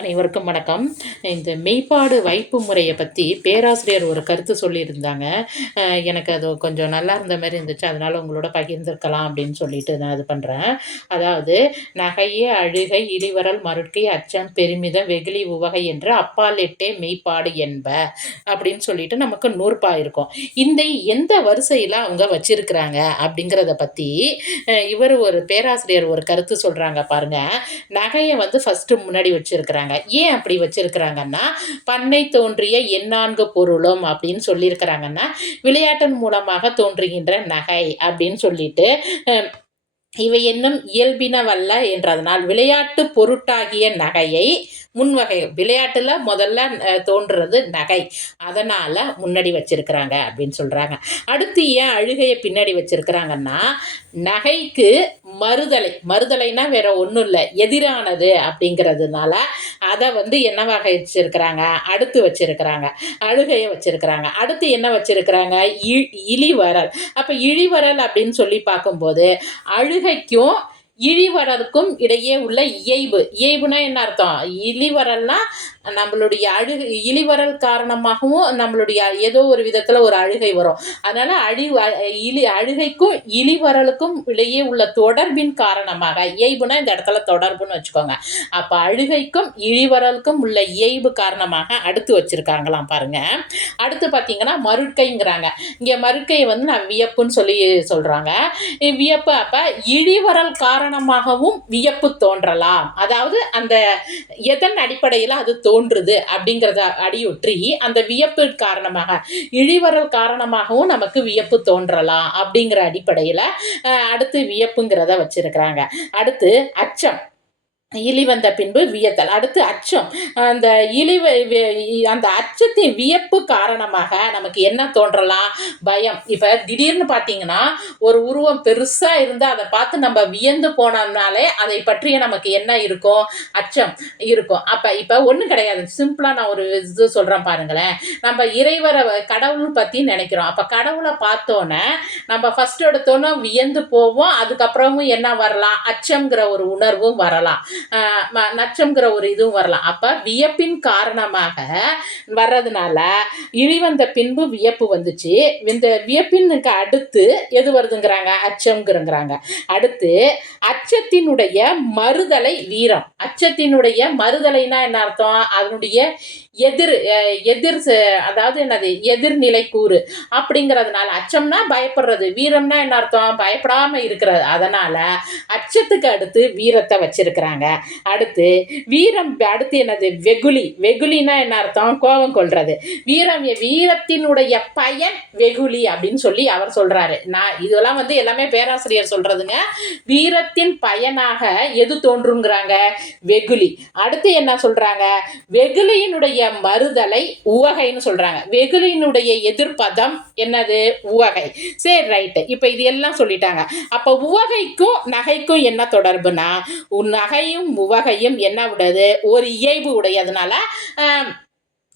அனைவருக்கும் வணக்கம். இந்த மெய்ப்பாடு வைப்பு முறையை பற்றி பேராசிரியர் ஒரு கருத்து சொல்லியிருந்தாங்க. எனக்கு அது கொஞ்சம் நல்லா இருந்த மாதிரி இருந்துச்சு. அதனால் உங்களோட பகிர்ந்திருக்கலாம் அப்படின்னு சொல்லிட்டு நான் இது பண்ணுறேன் அதாவது நகையே அழுகை இழிவரல் மருட்கை அச்சம் பெருமிதம் வெகுளி உவகை என்று அப்பாலிட்டே மெய்ப்பாடு என்ப அப்படின்னு சொல்லிட்டு நமக்கு நூற்பா இருக்கும். இந்த எந்த வரிசையில் அவங்க வச்சிருக்கிறாங்க அப்படிங்கிறத பற்றி இவர் ஒரு பேராசிரியர் ஒரு கருத்து சொல்கிறாங்க பாருங்க. நகையை வந்து ஃபஸ்ட்டு முன்னாடி வச்சுருக்கிறாங்க. ஏன் அப்படி வச்சிருக்கிறாங்கன்னா பண்ணை தோன்றிய எண்ணான்கு பொருளும் அப்படின்னு சொல்லியிருக்கிறாங்கன்னா விளையாட்டின் மூலமாக தோன்றுகின்ற நகை அப்படின்னு சொல்லிட்டு இவை என்னும் இயல்பினவல்ல என்றதனால் விளையாட்டு பொருட்டாகிய நகையை முன்வகை விளையாட்டில் முதல்ல தோன்றுறது நகை. அதனால் முன்னாடி வச்சுருக்கிறாங்க அப்படின்னு சொல்கிறாங்க அடுத்து ஏன் அழுகையை பின்னாடி வச்சுருக்கிறாங்கன்னா நகைக்கு மறுதலை மறுதலைனா வேற ஒன்றும் இல்லை எதிரானது அப்படிங்கிறதுனால அதை வந்து என்னவாக வச்சிருக்கிறாங்க? அடுத்து வச்சுருக்கிறாங்க. அழுகையை வச்சுருக்கிறாங்க. அடுத்து என்ன வச்சுருக்கிறாங்க? இ இழிவரல் அப்போ இழிவரல் அப்படின்னு சொல்லி பார்க்கும்போது அழுகைக்கும் இழிவரலுக்கும் இடையே உள்ள இயைபு. இயைபுனா என்ன அர்த்தம்? இழிவரல்னா நம்மளுடைய அழுகை இழிவரல் காரணமாகவும் நம்மளுடைய ஏதோ ஒரு விதத்தில் ஒரு அழுகை வரும். அதனால் அழி இழி அழுகைக்கும் இழிவரலுக்கும் இடையே உள்ள தொடர்பின் காரணமாக இயைபுனா இந்த இடத்துல தொடர்புன்னு வச்சுக்கோங்க. அப்போ அழுகைக்கும் இழிவரலுக்கும் உள்ள இயைபு காரணமாக அடுத்து வச்சுருக்காங்களாம் பாருங்க. அடுத்து பார்த்தீங்கன்னா மருட்கைங்கிறாங்க. இங்கே மருட்கையை வந்து நான் வியப்புன்னு சொல்லி சொல்கிறாங்க வியப்பு அப்போ இழிவரல் காரணமாகவும் வியப்பு தோன்றலாம். அதாவது அந்த எதன் அடிப்படையில் அது தோன்றுது அப்படிங்கிறத அடியொற்றி அந்த வியப்பு காரணமாக இழிவரல் காரணமாகவும் நமக்கு வியப்பு தோன்றலாம் அப்படிங்கிற அடிப்படையில் அடுத்து வியப்புங்கிறத வச்சிருக்கிறாங்க. அடுத்து அச்சம். இழி வந்த பின்பு வியத்தல். அடுத்து அச்சம். அந்த இலி அந்த அச்சத்தின் வியப்பு காரணமாக நமக்கு என்ன தோன்றலாம்? பயம். இப்போ திடீர்னு பார்த்தீங்கன்னா ஒரு உருவம் பெருசாக இருந்தால் அதை பார்த்து நம்ம வியந்து போனோம்னாலே அதை பற்றிய நமக்கு என்ன இருக்கும்? அச்சம் இருக்கும். அப்போ இப்போ ஒன்றும் கிடையாது. சிம்பிளாக நான் ஒரு இது சொல்கிறேன் பாருங்களேன். நம்ம இறைவரை கடவுள் பற்றி நினைக்கிறோம். அப்போ கடவுளை பார்த்தோன்னே நம்ம ஃபஸ்ட் எடுத்தோன்னே வியந்து போவோம். அதுக்கப்புறமும் என்ன வரலாம்? அச்சங்கிற ஒரு உணர்வும் வரலாம். நச்சம்ங்கிற ஒரு இதுவும் வரலாம். அப்போ வியப்பின் காரணமாக வர்றதுனால இழிவந்த பின்பு வியப்பு வந்துச்சு. இந்த வியப்பினுக்கு அடுத்து எது வருதுங்கிறாங்க? அச்சம்ங்கிறங்கிறாங்க. அடுத்து அச்சத்தினுடைய மறுதலை வீரம். அச்சத்தினுடைய மறுதலைனா என்ன அர்த்தம்? அதனுடைய எதிர் எதிர் அதாவது என்னது? எதிர்நிலை கூறு அப்படிங்கிறதுனால அச்சம்னா பயப்படுறது. வீரம்னா என்ன அர்த்தம்? பயப்படாமல் இருக்கிறது. அதனால அச்சத்துக்கு அடுத்து வீரத்தை வச்சிருக்கிறாங்க. அடுத்து வீரம் அடுத்து என்னது? வெகுளி. வெகுலினா என்ன அர்த்தம்? கோபம் கொள்றது. வீரம் வீரத்தினுடைய பயன் வெகுளி அப்படின்னு சொல்லி அவர் சொல்றாரு. நான் இதெல்லாம் வந்து எல்லாமே பேராசிரியர் சொல்றதுங்க. வீரத்தின் பயனாக எது தோன்றுங்கிறாங்க? வெகுளி. அடுத்து என்ன சொல்றாங்க? வெகுளியினுடைய மறுதலை உவகைன்னு சொல்றாங்க. வெகுளியினுடைய எதிர்ப்பதம் என்னது? உவகை. சரி ரைட்டு. இப்போ இது எல்லாம் சொல்லிட்டாங்க. அப்போ உவகைக்கும் நகைக்கும் என்ன தொடர்புனா உன் நகையும் உவகையும் என்ன விடுது? ஒரு இயல்பு உடையதுனால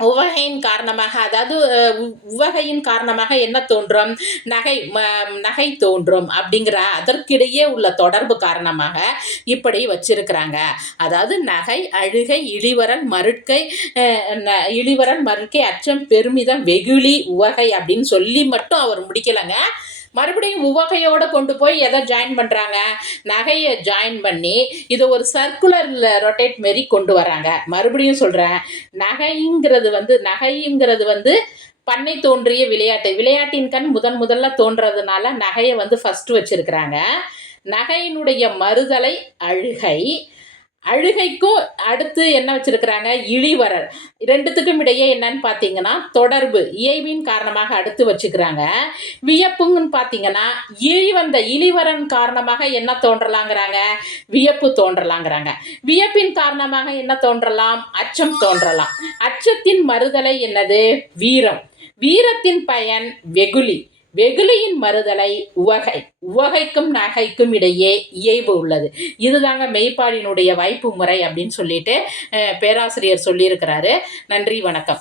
உவகையின் காரணமாக அதாவது உவகையின் காரணமாக என்ன தோன்றும்? நகை ம- நகை தோன்றும் அப்படிங்கிற அதற்கிடையே உள்ள தொடர்பு காரணமாக இப்படி வச்சிருக்கிறாங்க. அதாவது நகை அழுகை இழிவரல் மருட்கை இழிவரன் ந- இழிவரல் அச்சம் பெருமிதம் வெகுளி உவகை அப்படின்னு சொல்லி மட்டும் அவர் முடிக்கலைங்க. மறுபடியும் உவகையோடு கொண்டு போய் எதை ஜாயின் பண்ணுறாங்க நகையை ஜாயின் பண்ணி இதை ஒரு சர்க்குலரில் ரொட்டேட் மாரி கொண்டு வராங்க மறுபடியும் சொல்கிறேன் நகைங்கிறது வந்து நகைங்கிறது வந்து பண்ணை தோன்றிய விளையாட்டு. விளையாட்டின் கண் முதன் முதல்ல தோன்றதுனால நகையை வந்து ஃபஸ்ட்டு வச்சுருக்கிறாங்க. நகையினுடைய மறுதலை அழுகை அழுகைக்கும் அடுத்து என்ன வச்சிருக்கிறாங்க? இழிவரல் ரெண்டுத்துக்கும் இடையே என்னன்னு பார்த்தீங்கன்னா தொடர்பு இயைவின் காரணமாக அடுத்து வச்சுக்கிறாங்க. வியப்புங்கன்னு பார்த்தீங்கன்னா இழிவந்த இழிவரன் காரணமாக என்ன தோன்றலாங்கிறாங்க? வியப்பு தோன்றலாங்கிறாங்க. வியப்பின் காரணமாக என்ன தோன்றலாம்? அச்சம் தோன்றலாம். அச்சத்தின் மறுதலை என்னது? வீரம். வீரத்தின் பயன் வெகுளி. வெகுளியின் மறுதலை உவகை உவகைக்கும் நகைக்கும் இடையே இயைபு உள்ளது. இதுதாங்க மெய்ப்பாடினுடைய வைப்பு முறை அப்படின்னு சொல்லிட்டு பேராசிரியர் சொல்லியிருக்கிறாரு. நன்றி வணக்கம்.